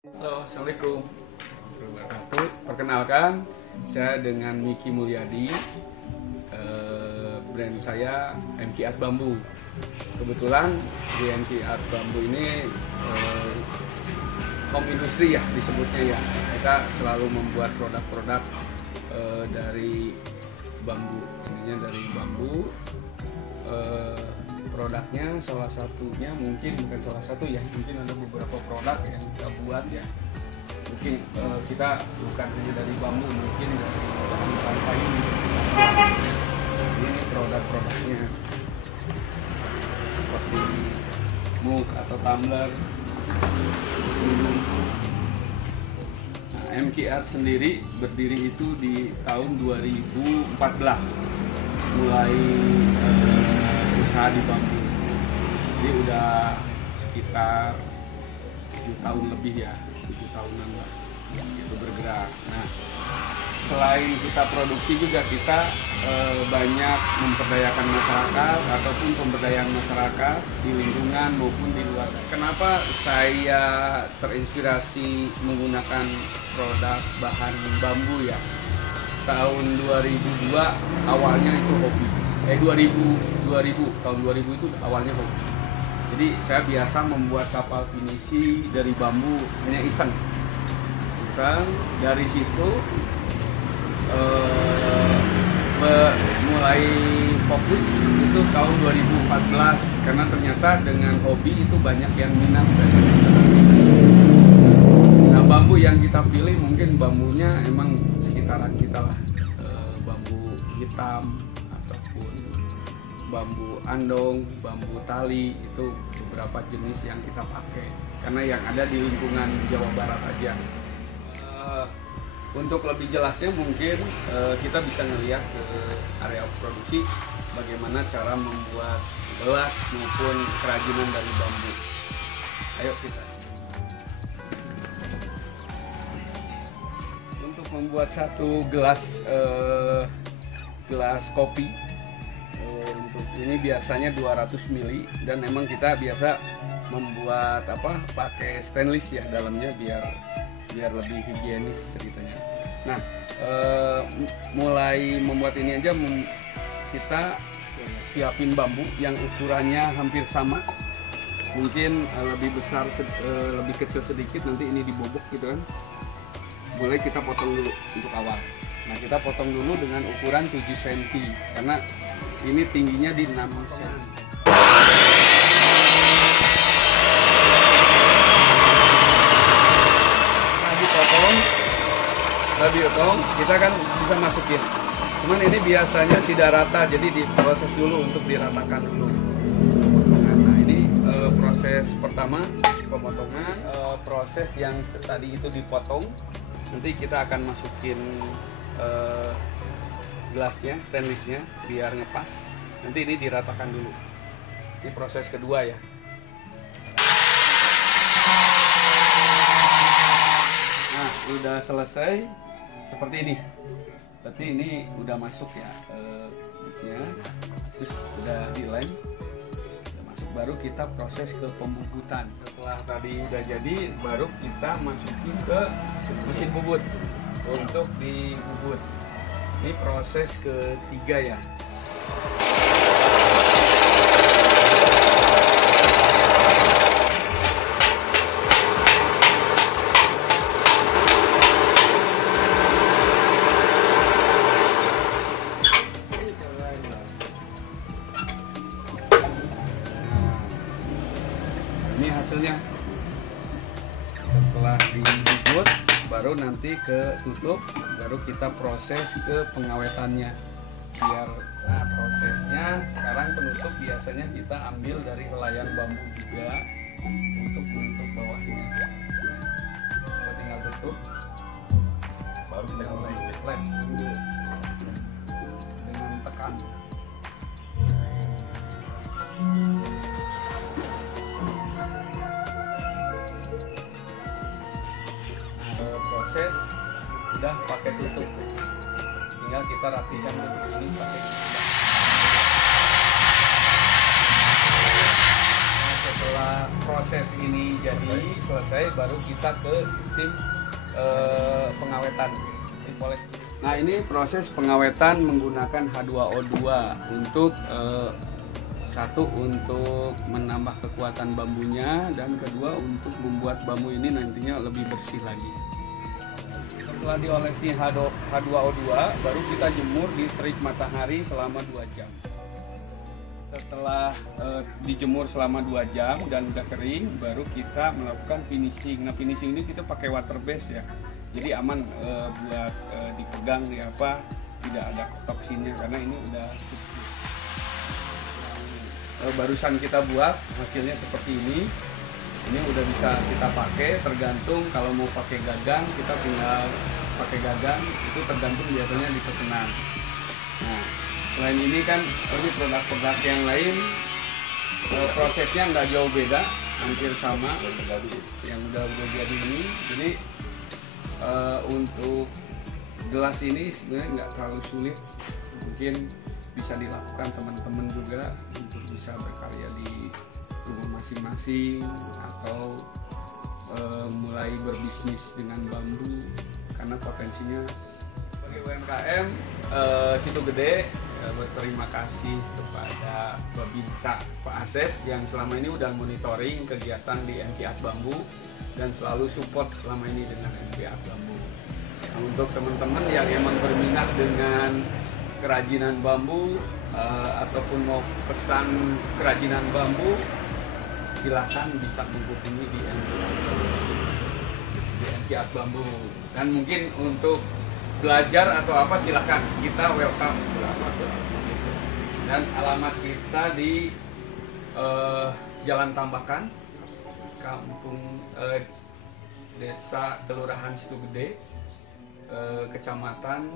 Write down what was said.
Halo, Assalamualaikum warahmatullahi wabarakatuh. Perkenalkan, saya dengan Miki Mulyadi. Brand saya MK Art Bambu. Kebetulan di MK Art Bambu ini home industry ya disebutnya ya. Kita selalu membuat produk-produk dari bambu. Intinya dari bambu. Produknya salah satunya mungkin bukan salah satu ya, mungkin ada beberapa produk yang kita buat ya, mungkin kita bukan hanya dari bambu, mungkin dari bahan kayu. Ini produk-produknya seperti mug atau tumbler. Nah, MK Art sendiri berdiri itu di tahun 2014 mulai usaha di bambu. Jadi udah sekitar 7 tahun lebih ya, 7 tahunan lah itu bergerak. Nah, selain kita produksi juga kita banyak memperdayakan masyarakat ataupun pemberdayaan masyarakat di lingkungan maupun di luar. Kenapa saya terinspirasi menggunakan produk bahan bambu ya? Tahun 2002 awalnya itu hobi. 2000 tahun 2000 itu awalnya hobi. Jadi saya biasa membuat kapal pinisi dari bambu, hanya iseng. Dari situ mulai fokus itu tahun 2014 karena ternyata dengan hobi itu banyak yang minat. Nah, bambu yang kita pilih mungkin bambunya emang sekitaran kita lah, bambu hitam ataupun bambu andong, bambu tali, itu beberapa jenis yang kita pakai karena yang ada di lingkungan Jawa Barat aja. Untuk lebih jelasnya mungkin kita bisa ngelihat ke area produksi bagaimana cara membuat gelas maupun kerajinan dari bambu. Ayo kita. Untuk membuat satu gelas kopi, untuk ini biasanya 200 ml dan memang kita biasa membuat pakai stainless ya dalamnya biar lebih higienis ceritanya. Nah, mulai membuat ini aja kita siapin bambu yang ukurannya hampir sama, mungkin lebih besar lebih kecil sedikit, nanti ini dibobok gitu kan. Boleh kita potong dulu untuk awal. Nah, kita potong dulu dengan ukuran 7 cm karena ini tingginya di 6 cm. Dipotong, kita kan bisa masukin. Cuman ini biasanya tidak rata, jadi diproses dulu untuk diratakan dulu. Nah, ini proses pertama pemotongan. Proses yang tadi itu dipotong, nanti kita akan masukin gelasnya, stainlessnya biar ngepas. Nanti ini diratakan dulu. Ini proses kedua ya. Nah, udah selesai seperti ini. Berarti ini udah masuk ya, terus udah dilem, udah masuk. Baru kita proses ke pembubutan. Setelah tadi udah jadi, baru kita masukin ke mesin bubut untuk dibubut. Ini proses ketiga ya. Ini hasilnya. Setelah dibubut baru nanti ke tutup, baru kita proses ke pengawetannya biar. Nah, prosesnya sekarang penutup biasanya kita ambil dari helaian bambu juga untuk menutup bawahnya. Kita tinggal tutup, baru kita mulai lem dengan tekan. Proses udah pakai tutup, tinggal kita rapikan ini pakai. Nah, setelah proses ini jadi selesai, baru kita ke sistem pengawetan. Nah, ini proses pengawetan menggunakan H2O2 untuk satu, untuk menambah kekuatan bambunya, dan kedua untuk membuat bambu ini nantinya lebih bersih lagi. Setelah diolesi H2O2, baru kita jemur di terik matahari selama 2 jam. Setelah dijemur selama 2 jam dan udah kering, baru kita melakukan finishing. Nah, finishing ini kita pakai water base ya, jadi aman buat dipegang, di apa, tidak ada toksinnya karena ini udah barusan kita buat. Hasilnya seperti ini. Ini udah bisa kita pakai, tergantung kalau mau pakai gagang kita tinggal pakai gagang, itu tergantung biasanya di pesanan. Nah, selain ini kan ini produk-produk yang lain prosesnya nggak jauh beda, hampir sama yang udah jadi ini. Jadi untuk gelas ini sebenarnya nggak terlalu sulit, mungkin bisa dilakukan teman-teman juga untuk bisa berkarya di rumah masing-masing atau mulai berbisnis dengan bambu, karena potensinya. Bagi UMKM Situ Gede, berterima kasih kepada Babinsa Pak Asep yang selama ini udah monitoring kegiatan di MK Art Bambu dan selalu support selama ini dengan MK Art Bambu. Nah, untuk teman-teman yang emang berminat dengan kerajinan bambu ataupun mau pesan kerajinan bambu, silakan bisa menghubungi di MK Art Bambu. Dan mungkin untuk belajar atau apa, silakan, kita welcome. Dan alamat kita di Jalan Tambakan, Kampung Desa Kelurahan Situ Gede, Kecamatan